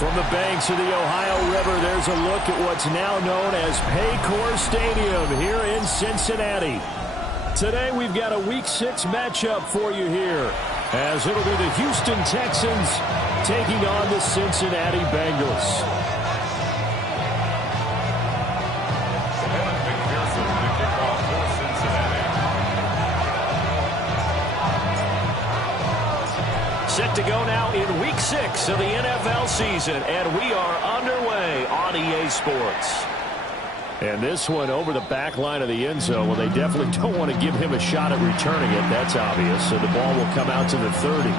From the banks of the Ohio River, there's a look at what's now known as Paycor Stadium here in Cincinnati. Today we've got a Week 6 matchup for you here, as it'll be the Houston Texans taking on the Cincinnati Bengals. Set to go now in Week 6 of the NFL season, and we are underway on EA Sports. And this one over the back line of the end zone. Well, they definitely don't want to give him a shot at returning it. That's obvious. So the ball will come out to the 30.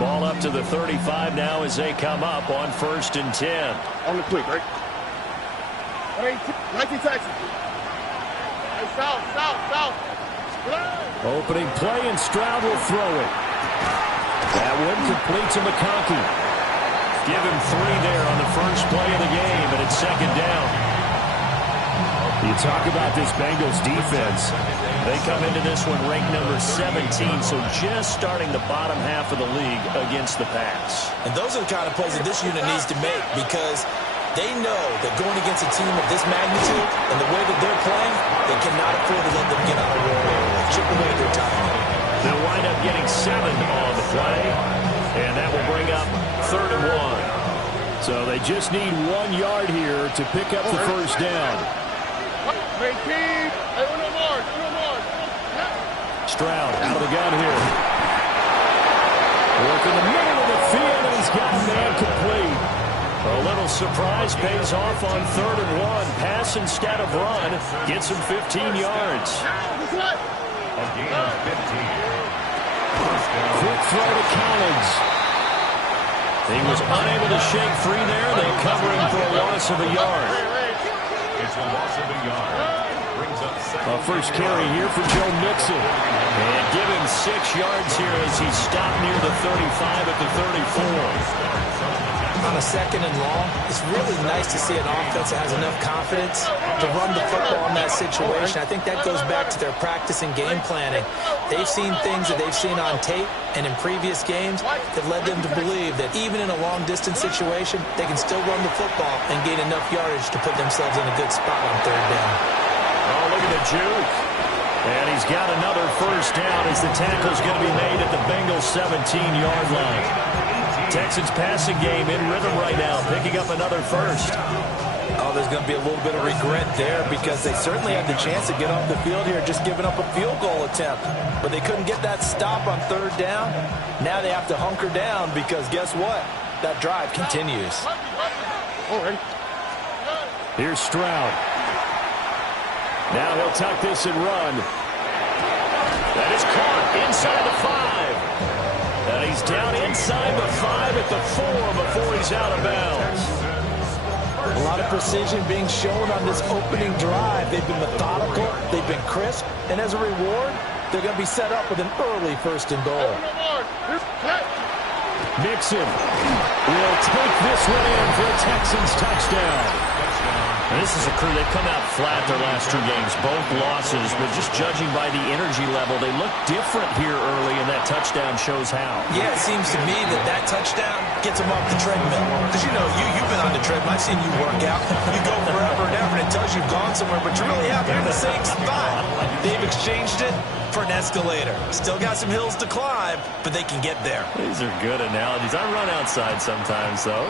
Ball up to the 35 now as they come up on 1st and 10. On the quick, right? 19 Texas. Hey, south. Opening play, and Stroud will throw it. That one complete to McConkey. Give him 3 there on the first play of the game, and it's 2nd down. You talk about this Bengals defense. They come into this one ranked number 17, so just starting the bottom half of the league against the pass. And those are the kind of plays that this unit needs to make, because they know that going against a team of this magnitude and the way that they're playing, they cannot afford to let them get on a roll early. Chip away their time. They'll wind up getting 7 on the play, and that will bring up 3rd and 1. So they just need 1 yard here to pick up the first down. Stroud out of the gun here. Work in the middle of the field, and he's got a man complete. A little surprise pays off on 3rd and 1. Pass instead of run. Gets him 15 yards. Quick throw to Collins. He was unable to shake free there. They cover him for a loss of a yard. It's a loss of a yard. Brings up first carry here for Joe Mixon. And give him 6 yards here as he stopped near the 35 at the 34. On a 2nd and long, it's really nice to see an offense that has enough confidence to run the football in that situation. I think that goes back to their practice and game planning. They've seen things that they've seen on tape and in previous games that led them to believe that even in a long-distance situation, they can still run the football and gain enough yardage to put themselves in a good spot on 3rd down. Oh, look at the juke. And he's got another first down as the tackle's going to be made at the Bengals' 17-yard line. Texans passing game in rhythm right now, picking up another first. Oh, there's going to be a little bit of regret there, because they certainly had the chance to get off the field here, just giving up a field goal attempt. But they couldn't get that stop on 3rd down. Now they have to hunker down, because guess what? That drive continues. Here's Stroud. Now he'll tuck this and run. That is caught inside the 5. And he's down inside the 5 at the 4 before he's out of bounds. A lot of precision being shown on this opening drive. They've been methodical. They've been crisp. And as a reward, they're going to be set up with an early 1st and goal. Mixon will take this one in for a Texans touchdown. And this is a crew, they've come out flat their last 2 games, both losses, but just judging by the energy level, they look different here early, and that touchdown shows how. Yeah, it seems to me that touchdown gets them off the treadmill. Because, you've been on the treadmill. I've seen you work out. You go forever and ever, and it tells you've gone somewhere, but you really have. You're in the same spot. They've exchanged it for an escalator. Still got some hills to climb, but they can get there. These are good analogies. I run outside sometimes, though.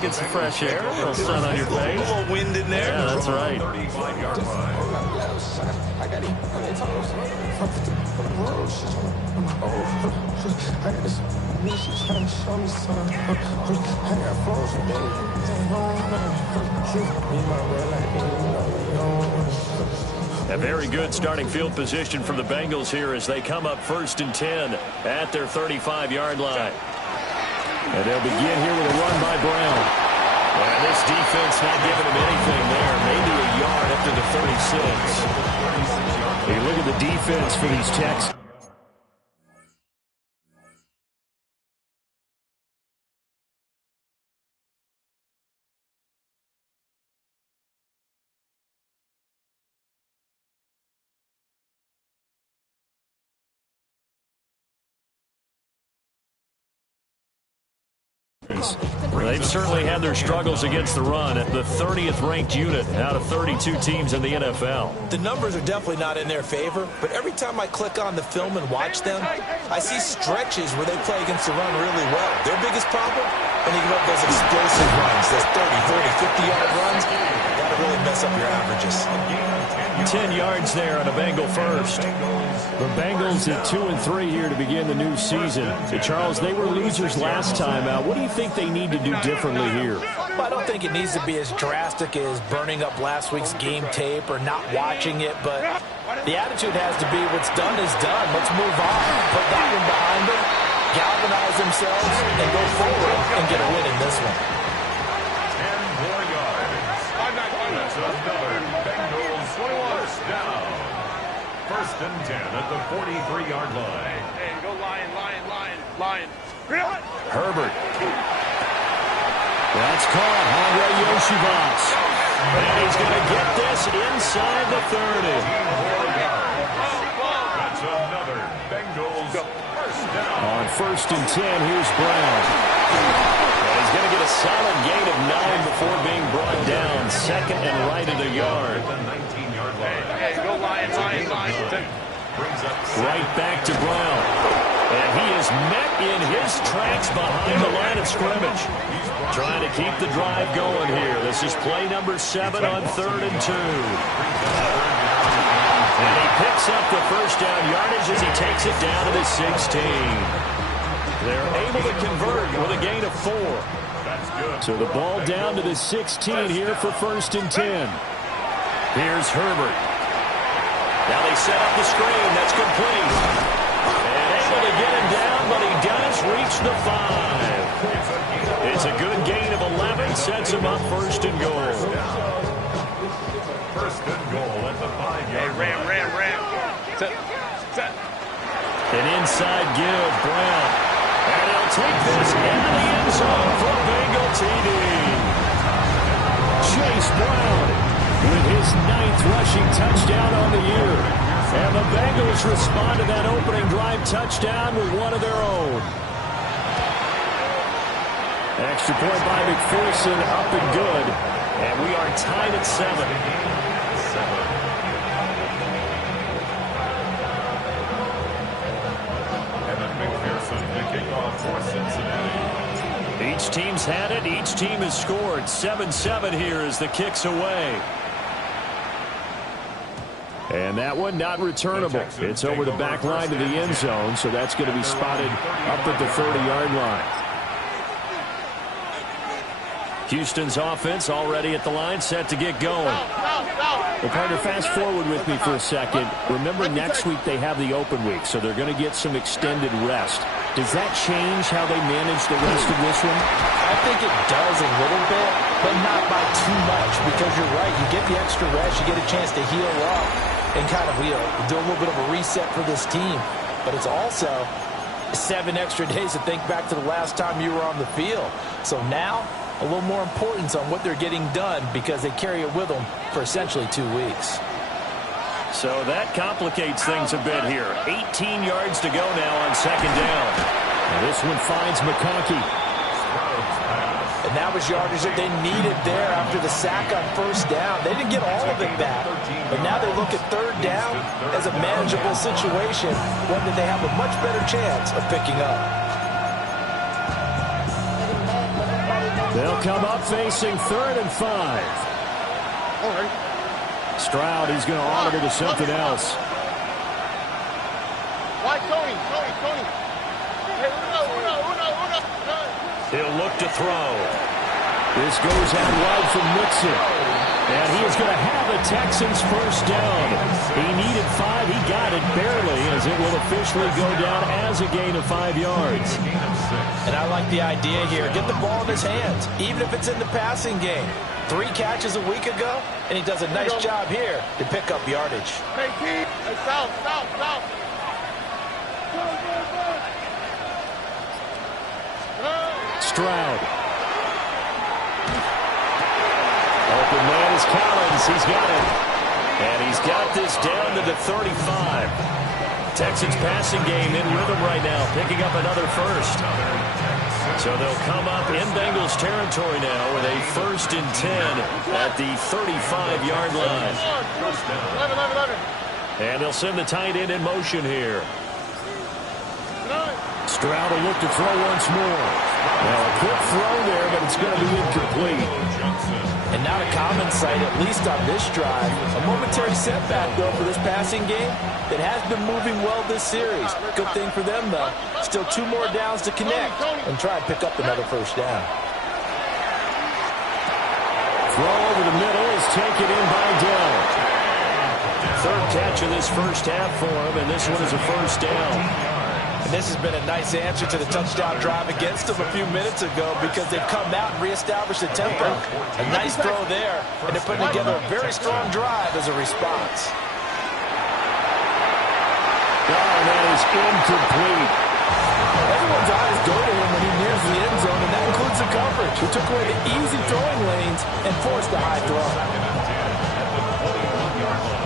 Get some fresh air, a little sun on your face. A little wind in there. Yeah, that's right. 35-yard line. A very good starting field position for the Bengals here as they come up 1st and 10 at their 35-yard line. And they'll begin here with a run by Brown. And this defense not giving him anything there. Maybe a yard up to the 36. Hey, look at the defense for these Texans. Texans. They've certainly had their struggles against the run at the 30th ranked unit out of 32 teams in the NFL. The numbers are definitely not in their favor, but every time I click on the film and watch them, I see stretches where they play against the run really well. Their biggest problem, when they give up those explosive runs, those 30, 50-yard runs, that'll really mess up your averages. 10 yards there on a Bengal first. The Bengals at 2-3 here to begin the new season. Charles, they were losers last time out. What do you think they need to do differently here? Well, I don't think it needs to be as drastic as burning up last week's game tape or not watching it, but the attitude has to be what's done is done. Let's move on. Put that one behind them, galvanize themselves, and go forward and get a win in this one. 10 more yards. That's another Bengals first down. First and 10 at the 43-yard line. Hey, go Lion. Herbert. That's caught. Andre Yoshivas. And he's going to get this inside the 30. That's another Bengals first down. On first and 10, here's Brown. And he's going to get a solid gain of 9 before being brought down. Second and right at a yard. The 19-yard line. Hey, go Lion. Brings up Right back to Brown. And he is met in his tracks behind the line of scrimmage. Trying to keep the drive going here. This is play number 7 on 3rd and 2. And he picks up the first down yardage as he takes it down to the 16. They're able to convert with a gain of 4. That's good. So the ball down to the 16 here for first and 10. Here's Herbert. Now they set up the screen. That's complete. And able to get him down, but he does reach the 5. It's a good gain of 11. Sets him up first and goal. First and goal at the 5-yard line. Ram. Set. An inside give, Brown. And he'll take this into the end zone for Bengal TD. Chase Brown with his 9th rushing touchdown on the year. And the Bengals respond to that opening drive touchdown with one of their own. Extra point by McPherson, up and good. And we are tied at 7. Evan McPherson picking off for Cincinnati. Each team's had it. Each team has scored. 7-7 here as the kick's away. And that one not returnable. It's over the back line to the end zone, so that's going to be spotted up at the 30-yard line. Houston's offense already at the line, set to get going. Well, partner, fast forward with me for a second. Remember, next week they have the open week, so they're going to get some extended rest. Does that change how they manage the rest of this one? I think it does a little bit, but not by too much, because you're right. You get the extra rest, you get a chance to heal up and kind of do a little bit of a reset for this team. But it's also 7 extra days to think back to the last time you were on the field. So now, a little more importance on what they're getting done because they carry it with them for essentially 2 weeks. So that complicates things a bit here. 18 yards to go now on second down. And this one finds McConkey. And that was yardage that they needed there after the sack on first down. They didn't get all of it back, but now they look at third down as a manageable situation, one that they have a much better chance of picking up. They'll come up facing 3rd and 5. All right. Stroud, he's going to audible to something else. Why, Tony? Hey, Uno. He'll look to throw. This goes out wide from Mixon. And he is going to have the Texans first down. He needed 5. He got it barely, as it will officially go down as a gain of 5 yards. And I like the idea here. Get the ball in his hands, even if it's in the passing game. 3 catches a week ago, and he does a nice job here to pick up yardage. Hey, Keith. Hey, south. Stroud. Open man is Collins. He's got it. And he's got this down to the 35. Texans passing game in rhythm right now, picking up another first. So they'll come up in Bengals territory now with a 1st and 10 at the 35-yard line. 11. And they'll send the tight end in motion here. Stroud will look to throw once more. Now a quick throw there, but it's going to be incomplete. And not a common sight, at least on this drive. A momentary setback, though, for this passing game that has been moving well this series. Good thing for them, though. Still 2 more downs to connect and try and pick up another first down. Throw over the middle is taken in by Dell. 3rd catch of this first half for him, and this one is a first down. And this has been a nice answer to the touchdown drive against them a few minutes ago because they've come out and reestablished the tempo. A nice throw there, and they're putting together a very strong drive as a response. Oh, that is incomplete. Everyone's eyes go to him when he nears the end zone, and that includes the coverage, who took away the easy throwing lanes and forced a high throw.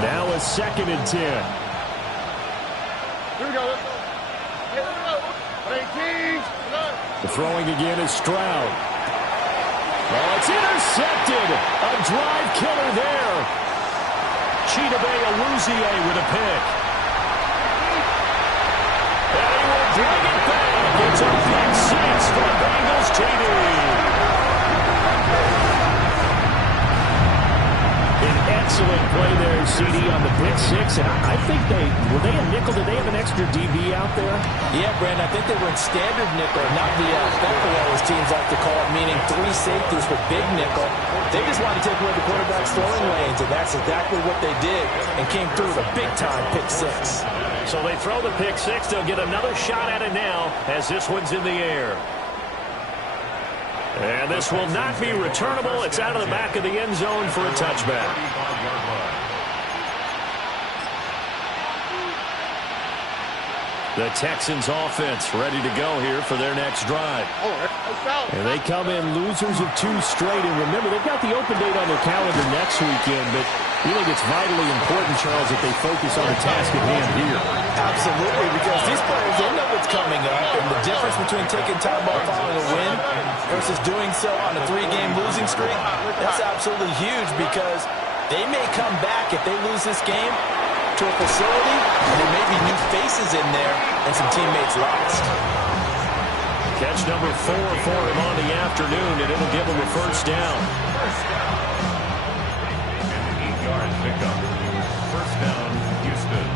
Now a 2nd and 10. Here we go. The throwing again is Stroud. Oh, it's intercepted. A drive killer there. Chidobe Awuzie with a pick. And he will bring it back. It's a pick 6 for Bengals TD. An excellent play there, CD, on the pick 6. And I think were they a nickel? Did they have an extra DB out there? Yeah, Brandon, I think they were in standard nickel, not the Buffalo, as teams like to call it, meaning 3 safeties with big nickel. They just wanted to take away the quarterback's throwing lanes, and that's exactly what they did, and came through with a big-time pick 6. So they throw the pick 6. They'll get another shot at it now as this one's in the air. And this will not be returnable. It's out of the back of the end zone for a touchback. The Texans offense ready to go here for their next drive. And they come in losers of 2 straight. And remember, they've got the open date on their calendar next weekend, but we think it's vitally important, Charles, that they focus on the task at hand here. Absolutely, because these players, they know what's coming up, and the difference between taking time off following a win versus doing so on a 3-game losing streak, that's absolutely huge because they may come back if they lose this game to a facility, and there may be new faces in there and some teammates lost. Catch number 4 for him on the afternoon, and it'll give him a first down. Pickup. First down, Houston.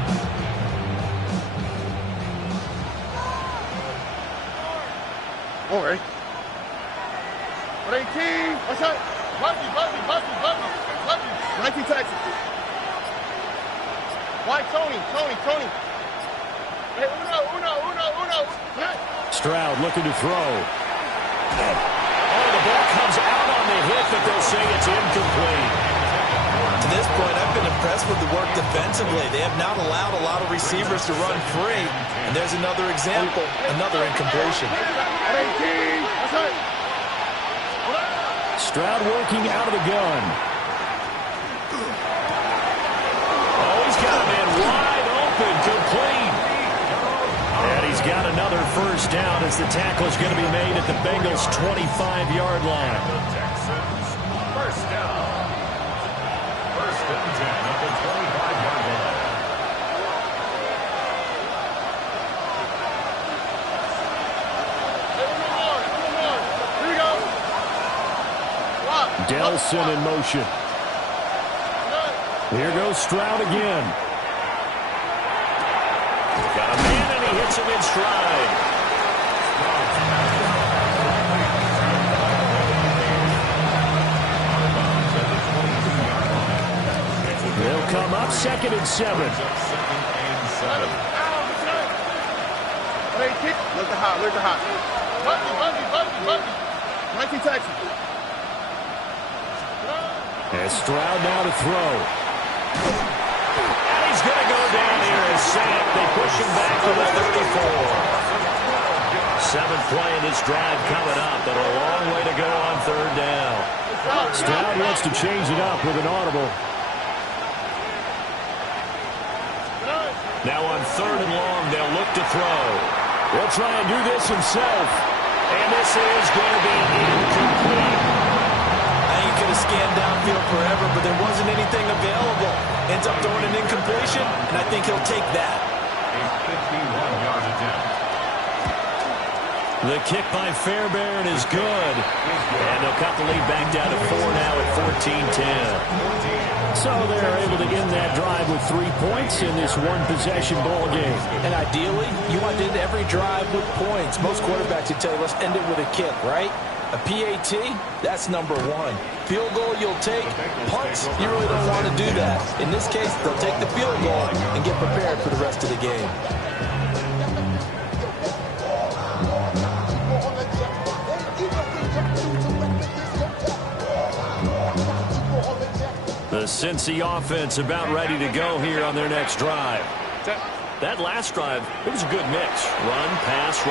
All right. 18. What's that? Buzzy. 19 Texas. Why, Tony? Hey, uno. Stroud looking to throw. Oh, the ball comes out on the hit, but they'll say it's incomplete. To this point, I've been impressed with the work defensively. They have not allowed a lot of receivers to run free. And there's another example, another incompletion. Stroud working out of the gun. Oh, he's got a man wide open, complete. And he's got another first down as the tackle's going to be made at the Bengals' 25-yard line. Texans, first down. 1st and 10 at the 25-yard line. Here we go. Delson in motion. Here goes Stroud again. Got a man, and he hits him in stride. They'll come up 2nd and 7. Where's the hot? Buzzy. 19 Texas. And Stroud now to throw. And he's going to go down here and sack. They push him back to the 34. 7th play in this drive coming up, but a long way to go on 3rd down. Stroud wants to change it up with an audible. Now on 3rd and long, they'll look to throw. He'll try and do this himself. And this is going to be incomplete. I think he could have scanned downfield forever, but there wasn't anything available. Ends up throwing an incompletion, and I think he'll take that. A 51-yard attempt. The kick by Fairbairn is good. And they'll cut the lead back down to 4 now at 14-10. So they're able to end that drive with 3 points in this one-possession ball game. And ideally, you want to end every drive with points. Most quarterbacks would tell you, let's end it with a kick, right? A PAT, that's number one. Field goal you'll take. Punts, you really don't want to do that. In this case, they'll take the field goal and get prepared for the rest of the game. The Cincy offense about ready to go here on their next drive. That last drive, it was a good mix. Run, pass,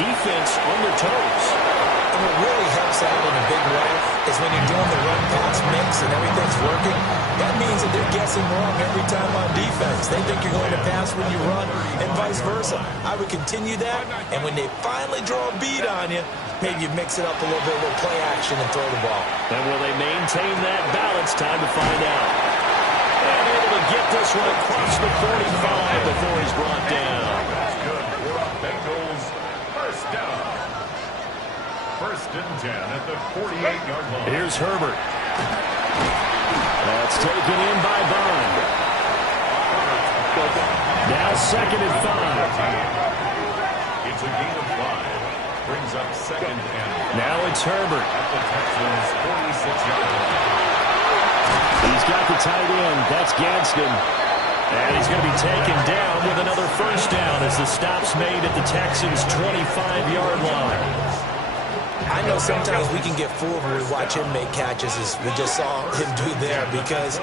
defense on their toes. And what really helps out in a big way is when you're doing the run-pass mix and everything's working, that means that they're guessing wrong every time on defense. They think you're going to pass when you run and vice versa. I would continue that, and when they finally draw a beat on you, maybe you mix it up a little bit with play action and throw the ball. And will they maintain that balance? Time to find out. And able to get this one across the 45 before he's brought down. That's good for a Bengals first down. 1st and 10 at the 48-yard line. Here's Herbert. That's taken in by Bond. Now 2nd and 5. It's a gain of 5. Brings up 2nd and 5. Now it's Herbert. At the Texans' 46-yard line. He's got the tight end. That's Gadsden. And he's going to be taken down with another first down as the stop's made at the Texans' 25-yard line. I know sometimes we can get fooled when we watch him make catches, as we just saw him do there, because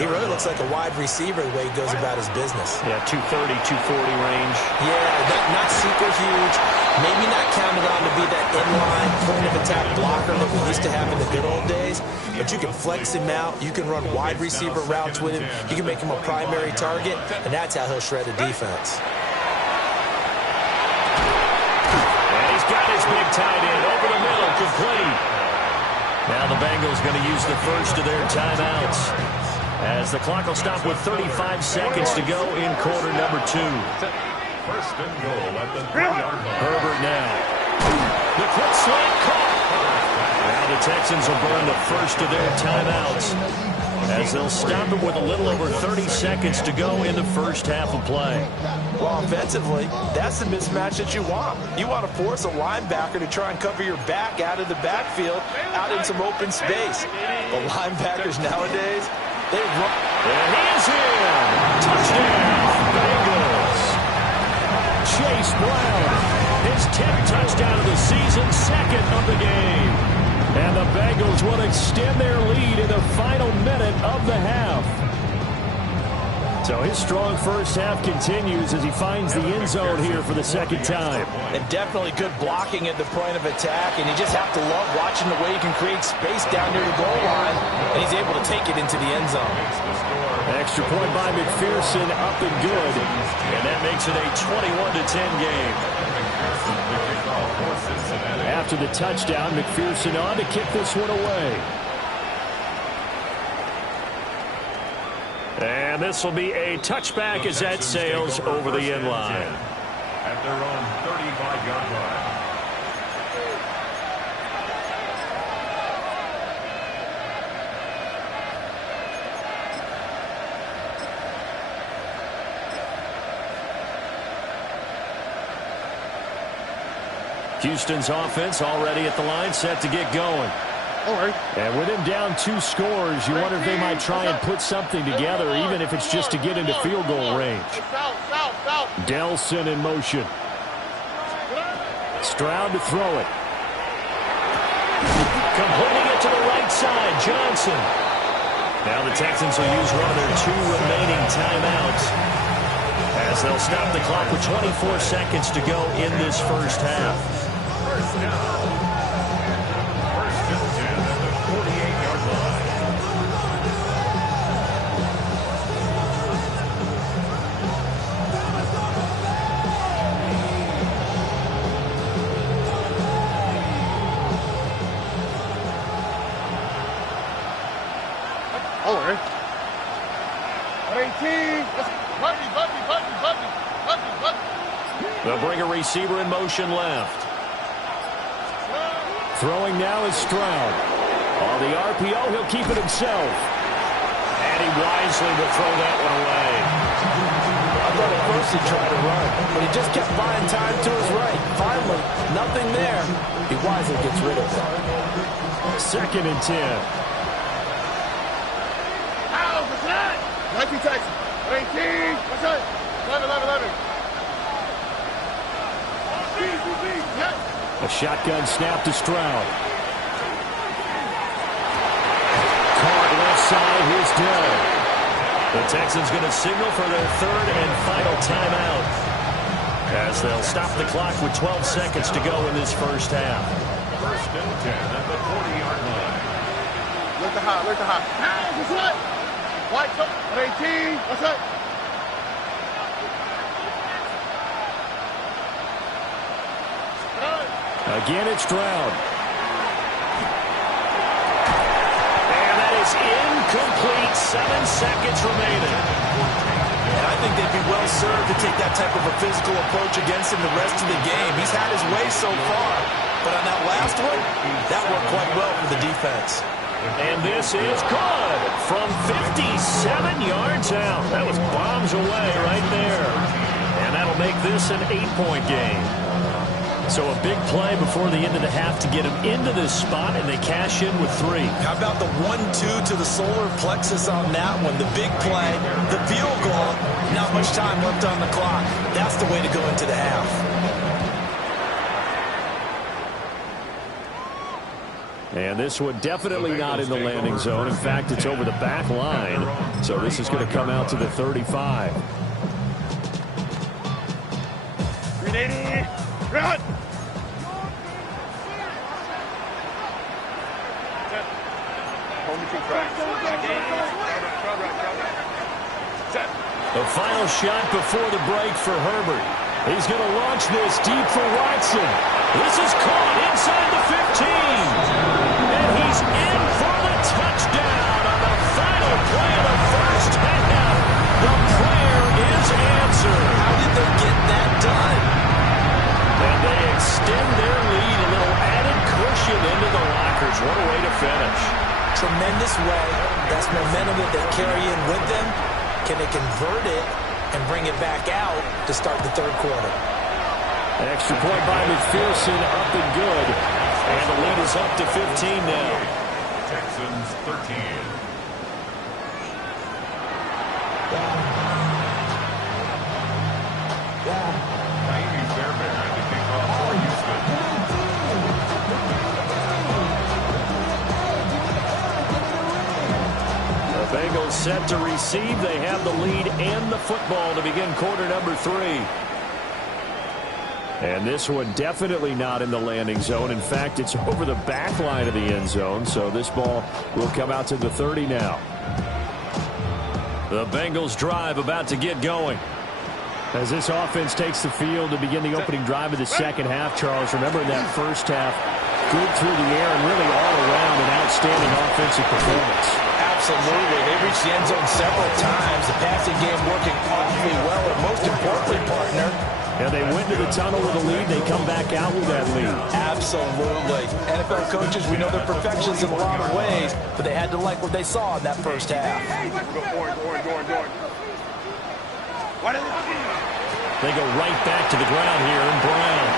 he really looks like a wide receiver the way he goes about his business. Yeah, 230, 240 range. Yeah, not super huge. Maybe not counted on to be that inline point-of-attack blocker that we used to have in the good old days, but you can flex him out. You can run wide receiver routes with him. You can make him a primary target, and that's how he'll shred a defense. Got his big tight end over the middle, complete. Now the Bengals going to use the first of their timeouts as the clock will stop with 35 seconds to go in quarter number 2. 1st and goal at the 3-yard line. Herbert now. The quick slant caught. Now the Texans will burn the first of their timeouts as they'll stop it with a little over 30 seconds to go in the first half of play. Well, offensively, that's the mismatch that you want. You want to force a linebacker to try and cover your back out of the backfield, out in some open space. The linebackers nowadays, they run. And he is in. Touchdown, Bengals. Chase Brown, his 10th touchdown of the season, 2nd of the game. And the Bengals will extend their lead in the final minute of the half. So his strong first half continues as he finds the end zone here for the 2nd time. And definitely good blocking at the point of attack, and you just have to love watching the way he can create space down near the goal line, and he's able to take it into the end zone. Extra point by McPherson, up and good, and that makes it a 21-10 game. After the touchdown, McPherson on to kick this one away. And this will be a touchback as that sails over the end line. At their own 35-yard line. Houston's offense already at the line, set to get going. And with him down 2 scores, you wonder if they might try and put something together, even if it's just to get into field goal range. Delson in motion. Stroud to throw it. Completing it to the right side, Johnson. Now the Texans will use one of their 2 remaining timeouts as they'll stop the clock with 24 seconds to go in this first half. First down. 1st and 10 at the 48-yard line. They'll bring a receiver in motion left. Throwing now is Stroud. On the RPO, he'll keep it himself. And he wisely will throw that one away. I thought at first he tried to run, but he just kept buying time to his right. Finally, nothing there. He wisely gets rid of it. 2nd and 10. Ow, what's that? 19 Texas. 18. What's that? 11. A shotgun snap to Stroud. Caught left side. Here's Dell. The Texans going to signal for their 3rd and final timeout, as they'll stop the clock with 12 seconds to go in this first half. 1st and 10 at the 40-yard line. Look the hot. Ow, what's that? White, 18. What's that? Again, it's Stroud. And that is incomplete. 7 seconds remaining. And I think they'd be well served to take that type of a physical approach against him the rest of the game. He's had his way so far. But on that last one, that worked quite well for the defense. And this is good from 57 yards out. That was bombs away right there. And that'll make this an 8-point game. So a big play before the end of the half to get him into this spot, and they cash in with 3. How about the 1-2 to the solar plexus on that one? The big play, the field goal, not much time left on the clock. That's the way to go into the half. And this one definitely not in the landing zone. In fact, it's over the back line. So this is going to come out to the 35. 380. Run. The final shot before the break for Herbert. He's going to launch this deep for Watson. This is caught inside the 15. And he's in for the touchdown on the final play of the first half. The prayer is answered. How did they get that done? And they extend their lead, a little added cushion into the lockers. What a way to finish. Tremendous way. That's momentum that they carry in with them. Can they convert it and bring it back out to start the 3rd quarter? An extra point by McPherson, up and good. And the lead is up to 15 now. Texans 13. Naimi Fairbairn to kick off for Houston. The Bengals set to receive. They have the lead and the football to begin quarter number 3. And this one definitely not in the landing zone. In fact, it's over the back line of the end zone. So this ball will come out to the 30 now. The Bengals drive about to get going. As this offense takes the field to begin the opening drive of the second half, Charles, remember in that first half, good through the air and really all around an outstanding offensive performance. Absolutely. They reached the end zone several times. The passing game working awfully well, and most importantly, partner, and they went to the tunnel with a lead. They come back out with that lead. Absolutely. NFL coaches, we know they're perfections in a lot of ways, but they had to like what they saw in that first half. They go right back to the ground here, and Brown.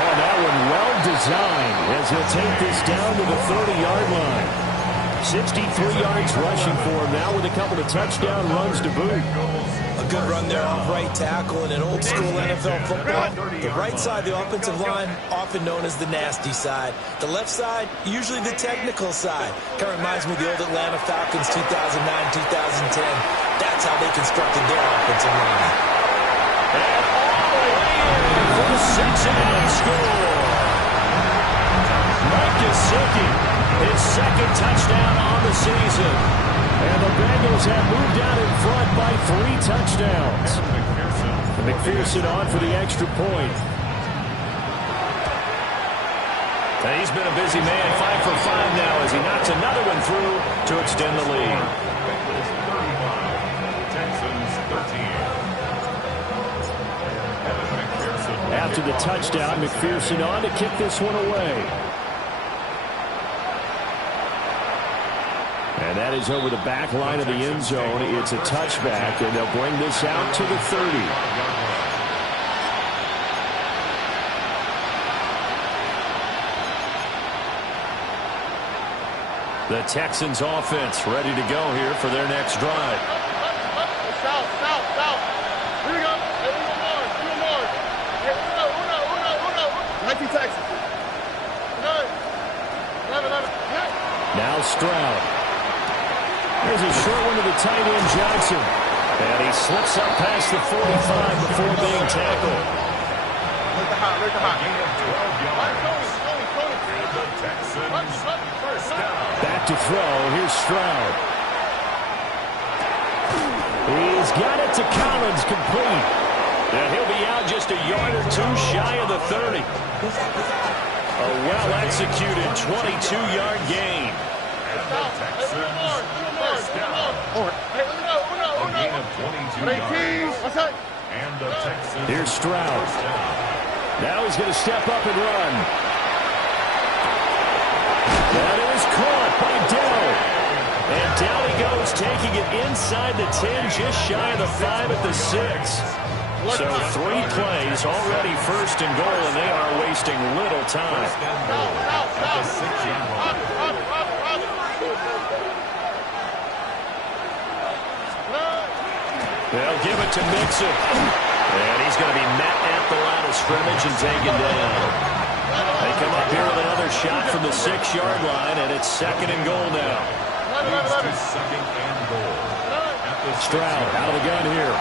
Oh, that one well designed as he'll take this down to the 30-yard line. 63 yards rushing for him now with a couple of touchdown runs to boot. A good run there off right tackle in an old-school NFL football. The right side, the offensive line, often known as the nasty side. The left side, usually the technical side. Kind of reminds me of the old Atlanta Falcons 2009-2010. That's how they constructed their offensive line. And all the way in for the Cincinnati score. Mike Gesicki, his 2nd touchdown on the season. And the Bengals have moved out in front by 3 touchdowns. McPherson on for the extra point. And he's been a busy man, 5 for 5 now as he knocks another one through to extend the lead. Texans after the touchdown. McPherson on to kick this one away. And that is over the back line of the end zone. It's a touchback, and they'll bring this out to the 30. The Texans offense ready to go here for their next drive. South. Here we go. Hey, one more. Hey, uno. 19 Texas. 11. Now Stroud. There's a short one to the tight end, Johnson. And he slips up past the 45 before being tackled. Look the hot. Gain of 12 yards. And the Texans first down. Back to throw. Here's Stroud. He's got it to Collins, complete. And he'll be out just a yard or two shy of the 30. A well-executed 22-yard gain. And the Texans first down. A gain of 22 yards. And the Texans Here's Stroud. first down. Now he's going to step up and run. That is caught by Dell. And down he goes, taking it inside the 10, just shy of the 5 at the 6. So 3 plays, already first and goal, and they are wasting little time. First and goal at the 6-yard line. They'll give it to Mixon. And he's going to be met at the line of scrimmage and taken down. They come up here with another shot from the 6-yard line, and it's second and goal now. Leads to second and goal. At the Stroud out of the gun here.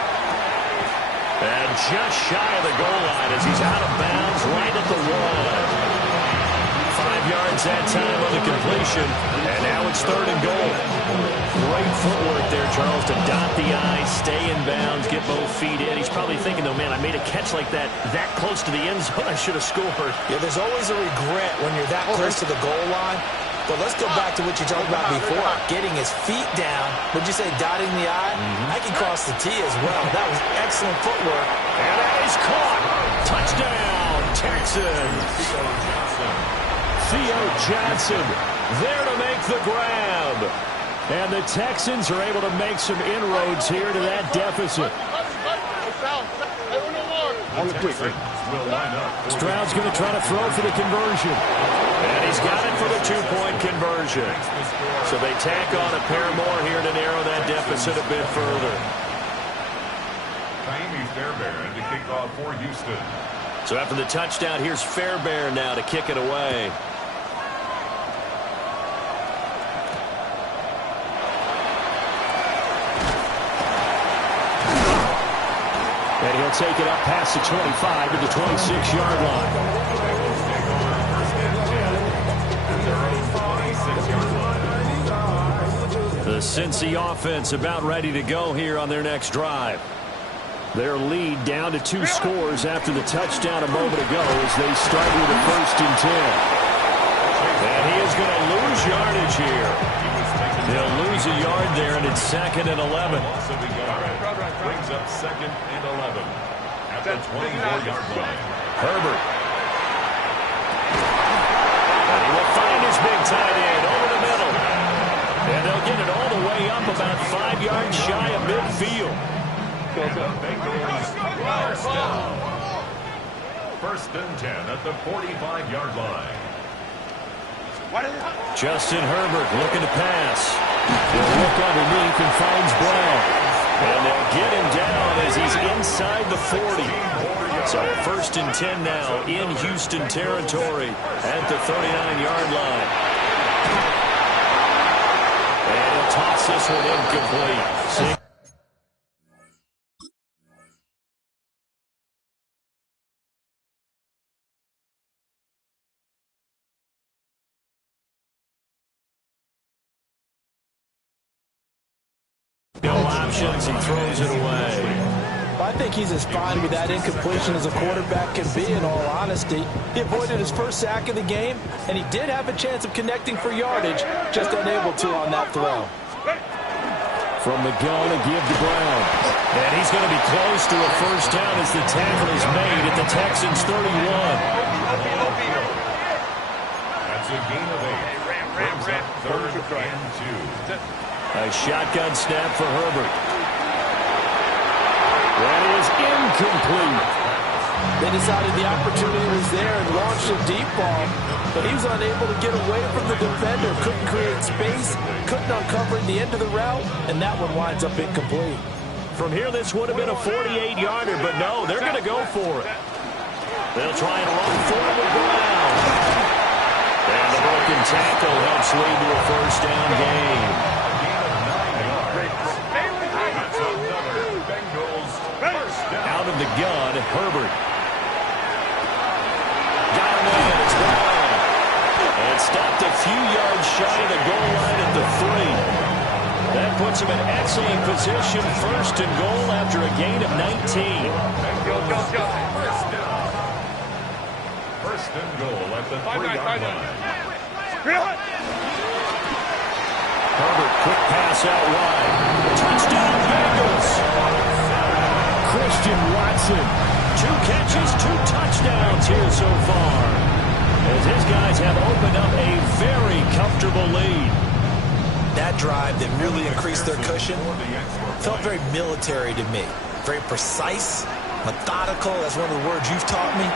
And just shy of the goal line as he's out of bounds right at the 1. 5 yards that time on the completion. And now it's third and goal. Great footwork there, Charles, to dot the I, stay in bounds, get both feet in. He's probably thinking, though, man, I made a catch like that close to the end zone. I should have scored. Yeah, there's always a regret when you're that close to the goal line. But let's go back to what you talked about before, getting his feet down. Would you say dotting the I? I can cross the T as well. That was excellent footwork. And that is caught. Touchdown, Texans. Theo Johnson there to make the grab. And the Texans are able to make some inroads here to that deficit. On the quick. will line up. Stroud's going to try to throw for the conversion. And he's got it for the 2-point conversion. So they tack on a pair more here to narrow that deficit a bit further. Ka'imi Fairbairn to kick off for Houston. So after the touchdown, here's Fairbairn now to kick it away. And he'll take it up past the 25 to the 26-yard line. The Cincy offense about ready to go here on their next drive. Their lead down to 2 scores after the touchdown a moment ago as they start with a 1st and 10. And he is going to lose yardage here. They'll lose a yard there, and it's 2nd and 11. Brings up 2nd and 11 at the 24-yard line. Herbert. And he will find his big tight end over the middle. And they'll get it all the way up about 5 yards shy of midfield. And the Bengals first down. 1st and 10 at the 45-yard line. Justin Herbert looking to pass. He'll look underneath and finds Brown. And they'll get him down as he's inside the 40. So 1st and 10 now in Houston territory at the 39-yard line. And he'll toss this one incomplete. No options, he throws it away. I think he's as fine with that incompletion as a quarterback can be, in all honesty. He avoided his first sack of the game, and he did have a chance of connecting for yardage, just unable to on that throw. From the gun to give to Brown. And he's going to be close to a first down as the tackle is made at the Texans' 31. That's a gain of 8. Brings up 3rd and 2. A shotgun snap for Herbert. That is incomplete. They decided the opportunity was there and launched a deep ball, but he was unable to get away from the defender, couldn't create space, couldn't uncover the end of the route, and that one winds up incomplete. From here, this would have been a 48-yarder, but no, they're going to go for it. They'll try and run forward Brown. And the broken tackle helps lead to a first down gain. That's another Bengals first down. Out of the gun, Herbert. Got him in. It's Brown. And stopped a few yards shy of the goal line at the 3. That puts him in excellent position. First and goal after a gain of 19. First down. First and goal at the 3-yard line. Herbert, quick pass out wide. Touchdown, Bengals. Christian Watson, 2 catches, 2 touchdowns here so far, as his guys have opened up a very comfortable lead. That drive that really increased their cushion felt very military to me. Very precise, methodical. That's one of the words you've taught me.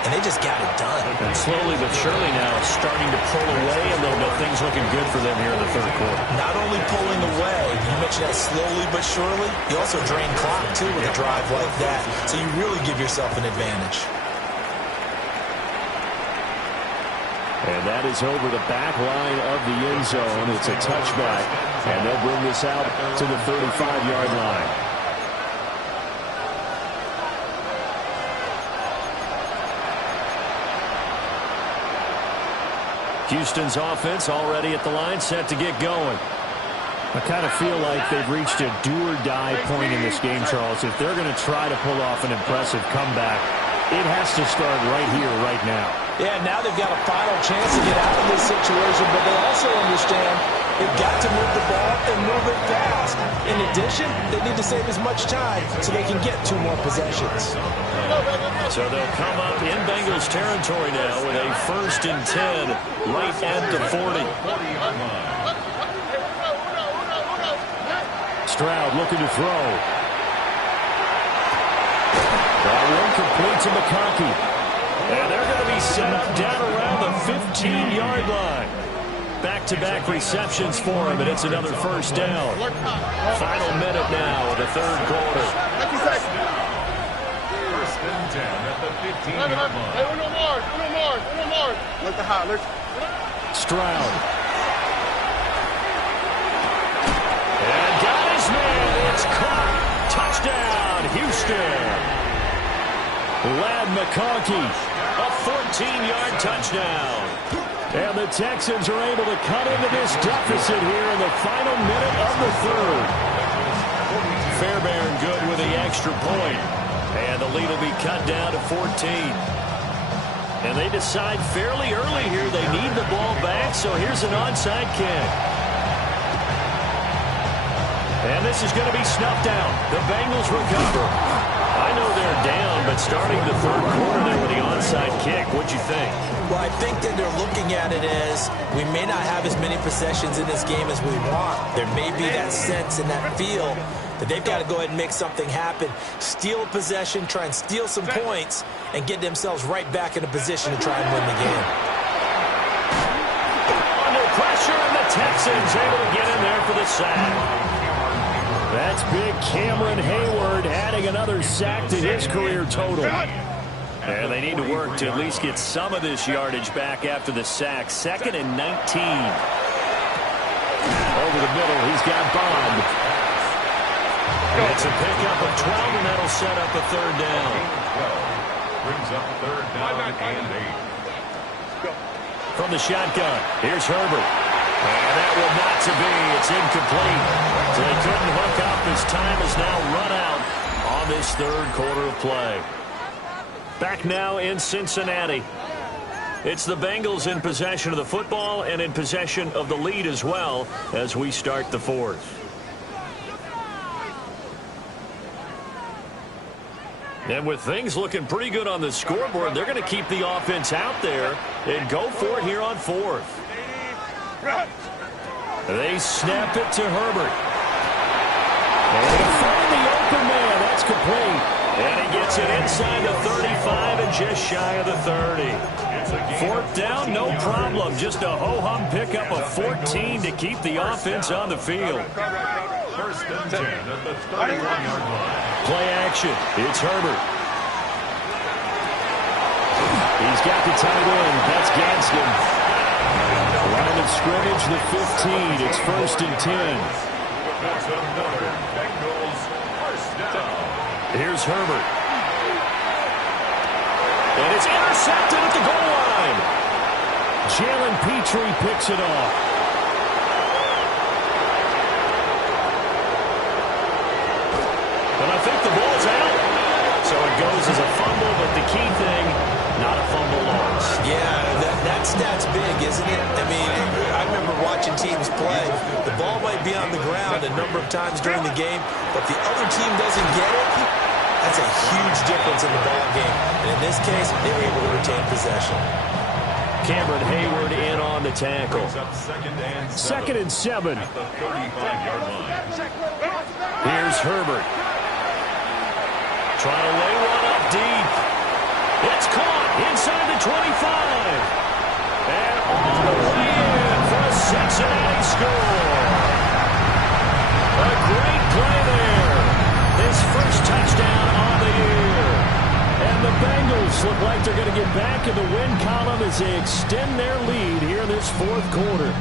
And they just got it done. And slowly but surely now starting to pull away a little bit. Things looking good for them here in the 3rd quarter. Not only pulling away, you mentioned that slowly but surely, you also drain clock too with a drive like that. So you really give yourself an advantage. And that is over the back line of the end zone. It's a touchback. And they'll bring this out to the 35-yard line. Houston's offense already at the line, set to get going. I kind of feel like they've reached a do-or-die point in this game, Charles. If they're going to try to pull off an impressive comeback, it has to start right here, right now. Yeah, now they've got a final chance to get out of this situation, but they also understand they've got to move the ball and move it fast. In addition, they need to save as much time so they can get 2 more possessions. So they'll come up in Bengals territory now with a 1st and 10 right at the 40. Stroud looking to throw. That one complete to McConkey. And they're going to be set up down around the 15-yard line. Back-to-back receptions for him, and it's another first down. Final minute now of the 3rd quarter. First and 10 at the 15-yard line. Uno more. Look the hot. Stroud. And got his man. It's caught. Touchdown, Houston. Ladd McConkey, a 14-yard touchdown. And the Texans are able to cut into this deficit here in the final minute of the 3rd. Fairbairn good with the extra point. And the lead will be cut down to 14. And they decide fairly early here they need the ball back, so here's an onside kick. And this is going to be snuffed out. The Bengals recover. I know they're down, but starting the 3rd quarter there with the onside kick, what'd you think? Well, I think that they're looking at it as we may not have as many possessions in this game as we want. There may be that sense and that feel that they've got to go ahead and make something happen, steal a possession, try and steal some points, and get themselves right back in a position to try and win the game. Under pressure, and the Texans able to get in there for the sack. That's big Cameron Hayward adding another sack to his career total. And they need to work to at least get some of this yardage back after the sack. 2nd and 19. Over the middle, he's got Bond. It's a pickup of 12, and that'll set up a 3rd down. Brings up 3rd down and 8. From the shotgun, here's Herbert. And that will not to be. It's incomplete. So they couldn't hook up as time is now run out on this 3rd quarter of play. Back now in Cincinnati. It's the Bengals in possession of the football and in possession of the lead as well as we start the 4th. And with things looking pretty good on the scoreboard, they're going to keep the offense out there and go for it here on fourth. They snap it to Herbert. And they find the open man. That's complete. And he gets it inside the 35 and just shy of the 30. Fourth down, no problem. Just a ho-hum pickup of 14 to keep the offense on the field. First and 10 at the 31-yard line. Play action. It's Herbert. He's got the tight end. That's Gadsden. Line of scrimmage, the 15. It's first and 10. That's another Bengals first down. Here's Herbert. And it's intercepted at the goal line. Jalen Petrie picks it off. And I think the ball's out. So it goes as a fumble, but the key thing, not a fumble loss. Yeah, that stat's big, isn't it? I mean, I remember watching teams play. The ball might be on the ground a number of times during the game, but the other team doesn't get it. That's a huge difference in the ball game. And in this case, they were able to retain possession. Cameron Hayward in on the tackle. Second and 7. At the 35-yard line. Here's Herbert. Trying to lay one up deep. It's caught inside the 25. And all the way in for a Cincinnati score. A great play there. His first touchdown on the year. And the Bengals look like they're going to get back in the win column as they extend their lead here in this fourth quarter.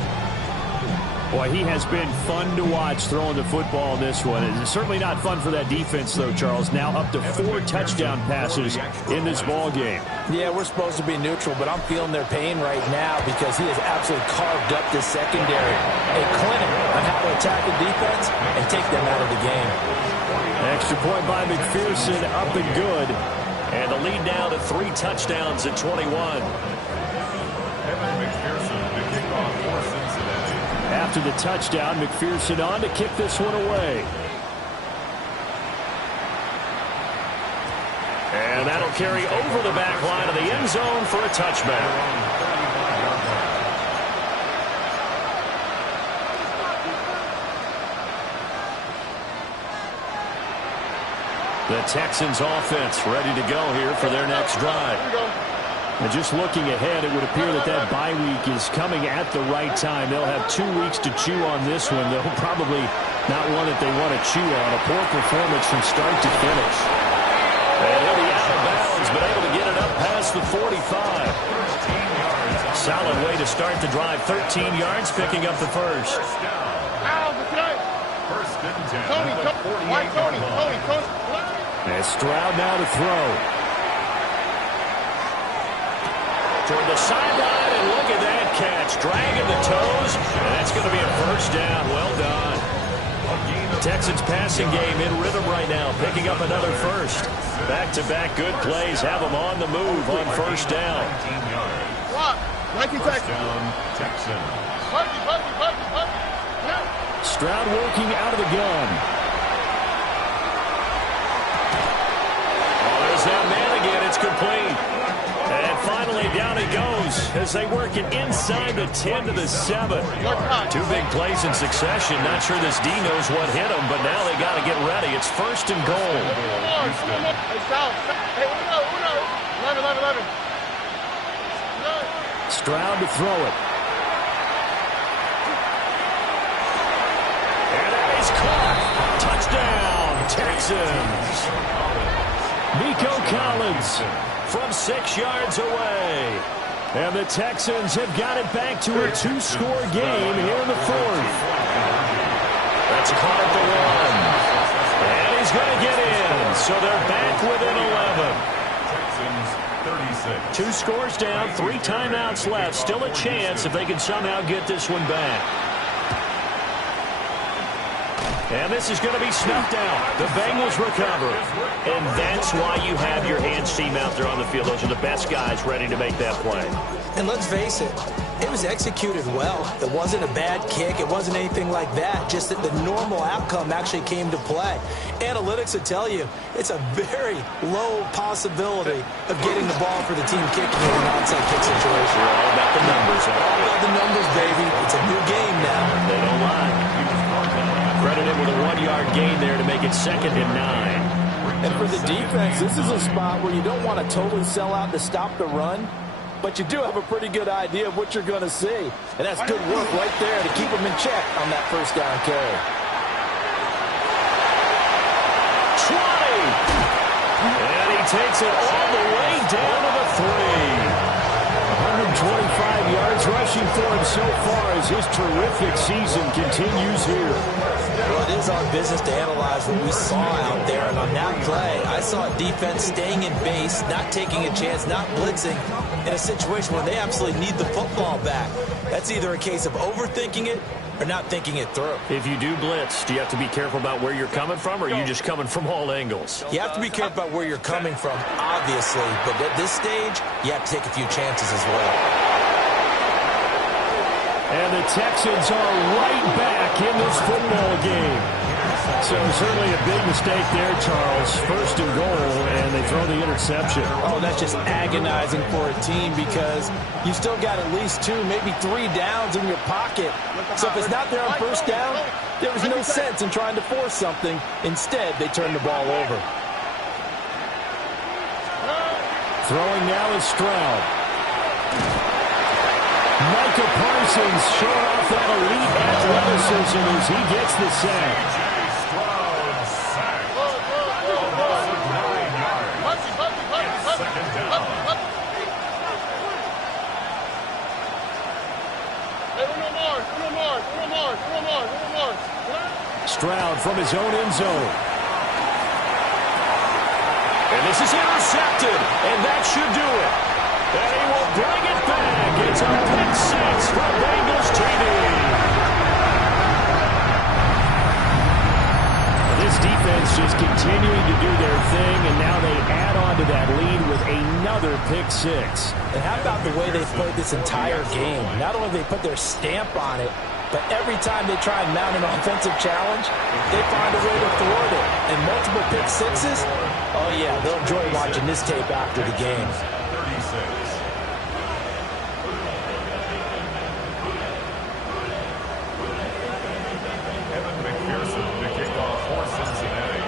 Boy, he has been fun to watch throwing the football in this one. It's certainly not fun for that defense, though, Charles. Now up to 4 touchdown passes in this ball game. Yeah, we're supposed to be neutral, but I'm feeling their pain right now because he has absolutely carved up this secondary. A clinic on how to attack the defense and take them out of the game. Extra point by McPherson, up and good. And the lead now to 3 touchdowns at 21. Evan McPherson to kick off for Cincinnati. After the touchdown, McPherson on to kick this one away. And that'll carry over the back line of the end zone for a touchback. The Texans offense ready to go here for their next drive. And just looking ahead, it would appear that bye week is coming at the right time. They'll have 2 weeks to chew on this one. They'll probably not one that they want to chew on. A poor performance from start to finish. And he'll be out of bounds, but able to get it up past the 45. Solid way to start the drive. 13 yards, picking up the first. First and 10. Tony. And Stroud now to throw. Toward the sideline, and look at that catch. Dragging the toes, and that's going to be a first down. Well done. Texans passing game in rhythm right now, picking up another first. Back-to-back good plays have them on the move on first down. 19 yards. First down, Texans. Stroud working out of the gun. Oh, there's that man again. It's complete. And finally, down he goes as they work it inside the 10 to the 7. 2 big plays in succession. Not sure this D knows what hit him, but now they got to get ready. It's first and goal. Stroud to throw it. And that is caught. Touchdown, Texans. Nico Collins from 6 yards away. And the Texans have got it back to a 2-score game here in the fourth. That's caught at the 1. And he's going to get in. So they're back within 11. Texans 36. 2 scores down, 3 timeouts left. Still a chance if they can somehow get this one back. And this is going to be snuffed out. The Bengals recover. And that's why you have your hands team out there on the field. Those are the best guys ready to make that play. And let's face it, it was executed well. It wasn't a bad kick. It wasn't anything like that. Just that the normal outcome actually came to play. Analytics would tell you it's a very low possibility of getting the ball for the team kicking in an onside kick situation. We're all about the numbers. All about the numbers, baby. It's a new game now. They don't lie. Credited with a 1-yard gain there to make it 2nd and 9. And for the defense, this is a spot where you don't want to totally sell out to stop the run, but you do have a pretty good idea of what you're going to see. And that's good work right there to keep them in check on that first down carry. 20! And he takes it all the way down to the 3. 125 yards rushing for him so far as his terrific season continues here. Well, it is our business to analyze what we saw out there. And on that play, I saw a defense staying in base, not taking a chance, not blitzing, in a situation where they absolutely need the football back. That's either a case of overthinking it or not thinking it through. If you do blitz, do you have to be careful about where you're coming from, or are you just coming from all angles? You have to be careful about where you're coming from, obviously. But at this stage, you have to take a few chances as well. And the Texans are right back in this football game. So certainly a big mistake there, Charles. 1st and goal, and they throw the interception. Oh, that's just agonizing for a team because you still got at least 2, maybe 3 downs in your pocket. So if it's not there on 1st down, there was no sense in trying to force something. Instead, they turn the ball over. Throwing now is Stroud. Micah Parsons showing off that elite athleticism as he gets the sack. Stroud from his own end zone. And this is intercepted, and that should do it. And he will bring it back. It's a pick 6 for Bengals TD. This defense just continuing to do their thing, and now they add on to that lead with another pick 6. And how about the way they played this entire game? Not only did they put their stamp on it, but every time they try and mount an offensive challenge, they find a way to thwart it. And multiple pick 6s, oh yeah, they'll enjoy watching this tape after the game. 36. Evan McPherson to kick off for Cincinnati.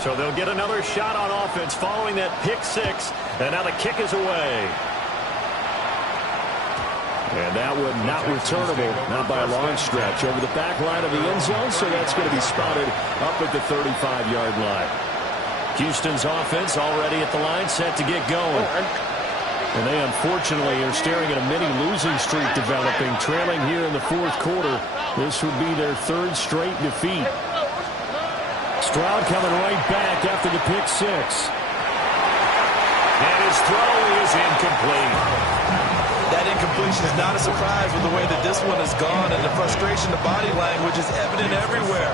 So they'll get another shot on offense following that pick 6, and now the kick is away. And that one not returnable, not by a long stretch, over the back line of the end zone, so that's going to be spotted up at the 35-yard line. Houston's offense already at the line, set to get going. And they unfortunately are staring at a mini losing streak developing, trailing here in the 4th quarter. This would be their 3rd straight defeat. Stroud coming right back after the pick 6. And his throw is incomplete. That incompletion is not a surprise with the way that this one has gone, and the frustration, the body language is evident everywhere.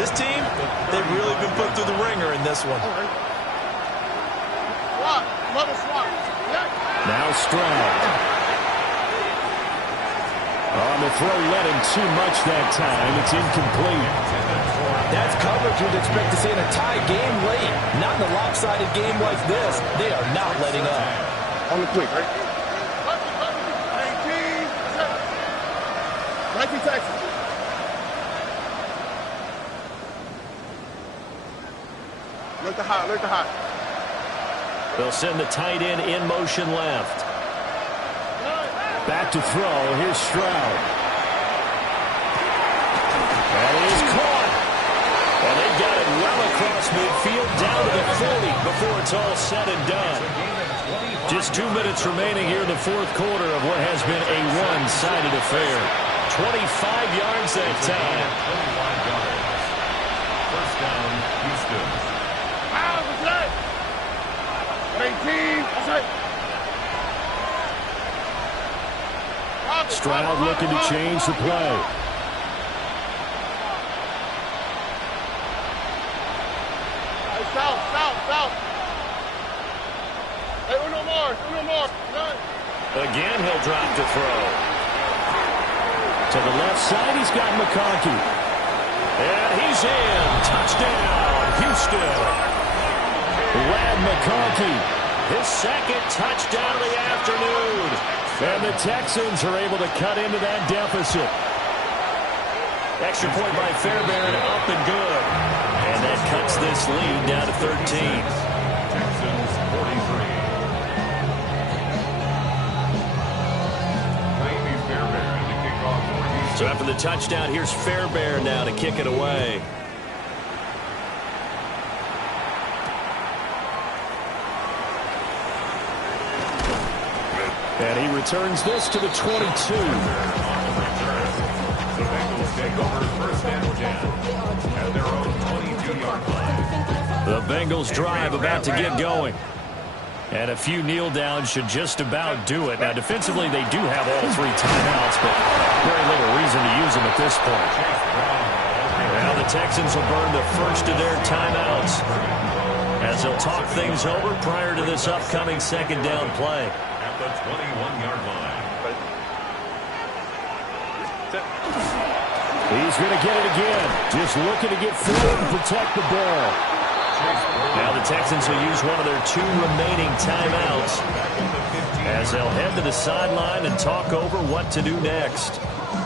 This team, they've really been put through the ringer in this one. Now Stroud. On the throw, let him too much that time. It's incomplete. That's coverage you'd expect to see in a tie game late. Not in a lopsided game like this. They are not letting up. On the quick, right? 19 Texas. Look to high, look to high. They'll send the tight end in motion left. Back to throw. Here's Stroud. And it is caught. And they got it well across midfield down to the 40 before it's all said and done. Just 2 minutes remaining here in the 4th quarter of what has been a one-sided affair. 25 yards that time. 25 yards. First down, Houston. 18. That's it. Stroud looking to change the play. Again, he'll drop to throw. To the left side, he's got McConkey. And he's in. Touchdown, Houston. Ladd McConkey, his second touchdown of the afternoon. And the Texans are able to cut into that deficit. Extra point by Fairbairn, up and good. And that cuts this lead down to 13. Texans 43. Maybe Fairbairn to kick off for Houston. So after the touchdown, here's Fairbairn now to kick it away. And he returns this to the 22. The Bengals take over first and 10 at their own 22-yard line. The Bengals drive about to get going. And a few kneel downs should just about do it. Now, defensively, they do have all three timeouts, but very little reason to use them at this point. Now the Texans will burn the first of their timeouts as they'll talk things over prior to this upcoming second down play. At the 21-yard line. He's going to get it again. Just looking to get forward and protect the ball. Now the Texans will use one of their two remaining timeouts as they'll head to the sideline and talk over what to do next.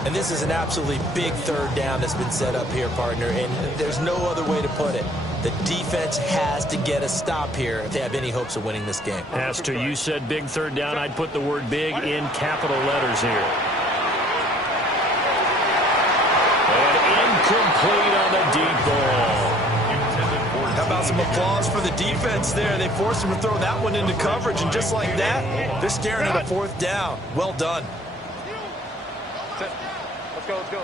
And this is an absolutely big third down that's been set up here, partner, and there's no other way to put it. The defense has to get a stop here if they have any hopes of winning this game. As to you said big third down, I'd put the word big in capital letters here. And incomplete on the deep ball. How about some applause for the defense there? They forced him to throw that one into coverage, and just like that, they're staring at a fourth down. Well done. Let's go, let's go.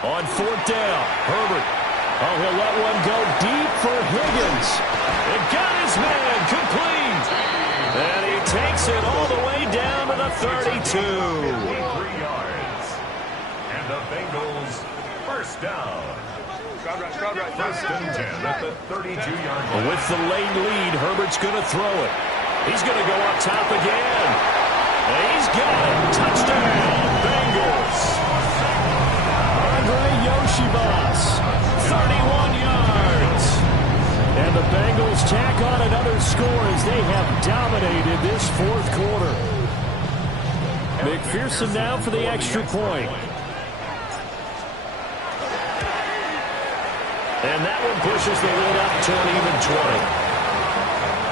On fourth down, Herbert. Oh, he'll let one go deep for Higgins. It got his man complete. And he takes it all the way down to the 32. 3 yards. And the Bengals first down. First and 10 at the 32-yard line. With the late lead, Herbert's going to throw it. He's going to go up top again. And he's got it. Touchdown, Bengals. Andre Yoshibas, 31 yards. And the Bengals tack on another score as they have dominated this fourth quarter. McPherson now for the extra point. And that one pushes the lead up to an even 20.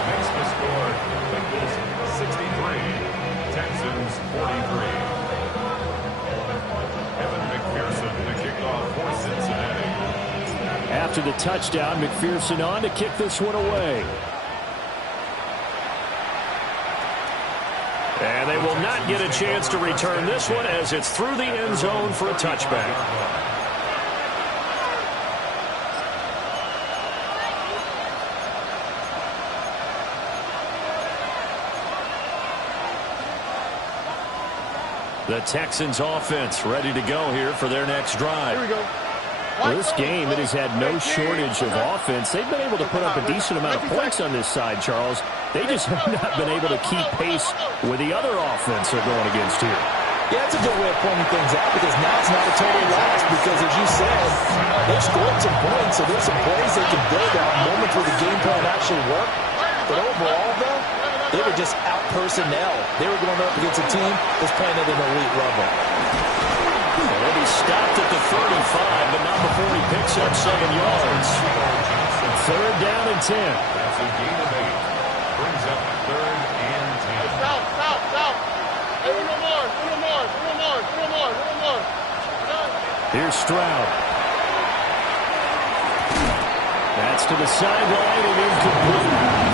Makes the score Bengals 63, Texans 43. Evan McPherson to kick off for Cincinnati. After the touchdown, McPherson on to kick this one away. And they will not get a chance to return this one as it's through the end zone for a touchback. The Texans offense ready to go here for their next drive. Here we go. This game, it has had no shortage of offense. They've been able to put up a decent amount of points on this side, Charles. They just have not been able to keep pace with the other offense they're going against here. Yeah, that's a good way of pointing things out because now it's not a total loss because, as you said, they've scored some points, so there's some plays they can build on, moments where the game plan actually worked. But overall, though, they were just out-personnel. They were going up against a team that's playing at an elite level. Well, he stopped at the 35, but not before he picks up 7 yards. Third down and 10. That's a gain of 8. Brings up third and 10. South. Hey, no more. Here's Stroud. That's to the sideline and incomplete.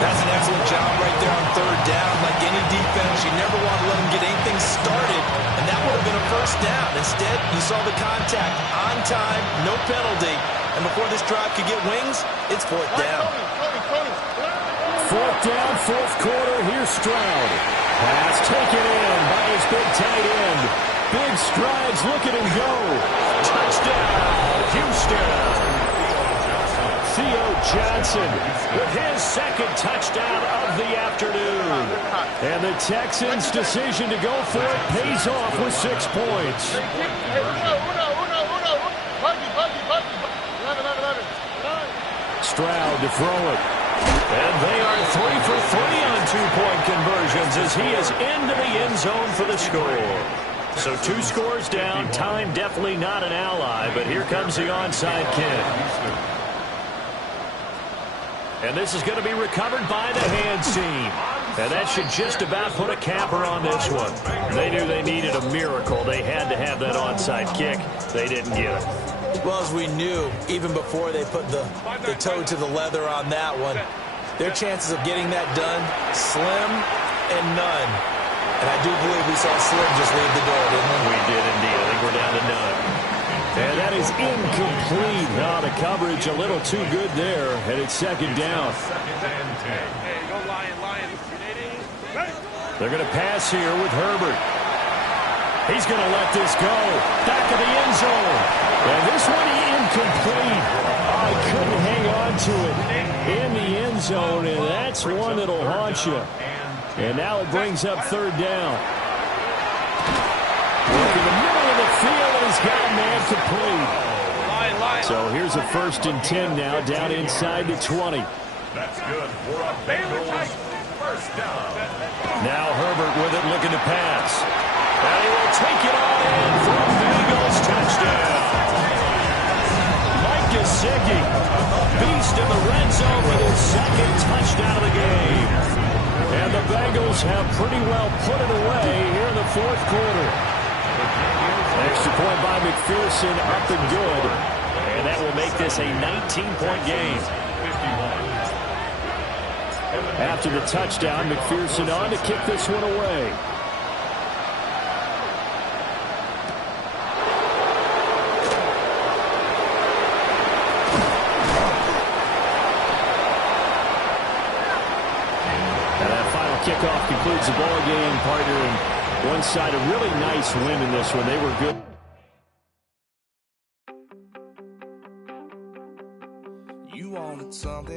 That's an excellent job right there on third down. Like any defense, you never want to let them get anything started, and that would have been a first down. Instead, you saw the contact on time, no penalty, and before this drive could get wings, it's fourth down. Fourth down, fourth quarter. Here's Stroud. Pass taken in by his big tight end. Big strides, look at him go. Touchdown, Houston. Theo Johnson with his second touchdown of the afternoon. And the Texans' decision to go for it pays off with 6 points. Stroud to throw it. And they are 3 for 3 on 2-point conversions as he is into the end zone for the score. So 2 scores down. Time definitely not an ally, but here comes the onside kick. And this is going to be recovered by the hands team. And that should just about put a capper on this one. They knew they needed a miracle. They had to have that onside kick. They didn't get it. Well, as we knew, even before they put the toe to the leather on that one, their chances of getting that done, slim and none. And I do believe we saw Slim just leave the door, didn't we? We did indeed. I think we're down to none. And that is incomplete. Now the coverage a little too good there, and it's second down. They're going to pass here with Herbert. He's going to let this go. Back of the end zone. And this one incomplete. I couldn't hang on to it in the end zone, and that's one that'll haunt you. And now it brings up third down. Working the middle of the field, and he's got a man complete. So here's a 1st and 10 now, down inside the 20. That's good for a Bengals first down. Now Herbert with it, looking to pass. And he will take it all in for a Bengals touchdown. Mike Gesicki, beast in the red zone with his 2nd touchdown of the game. And the Bengals have pretty well put it away here in the 4th quarter. Extra point by McPherson, up and good. And that will make this a 19-point game. After the touchdown, McPherson on to kick this one away. Kickoff concludes the ball game, partner, and one side a really nice win in this one. They were good. You wanted something.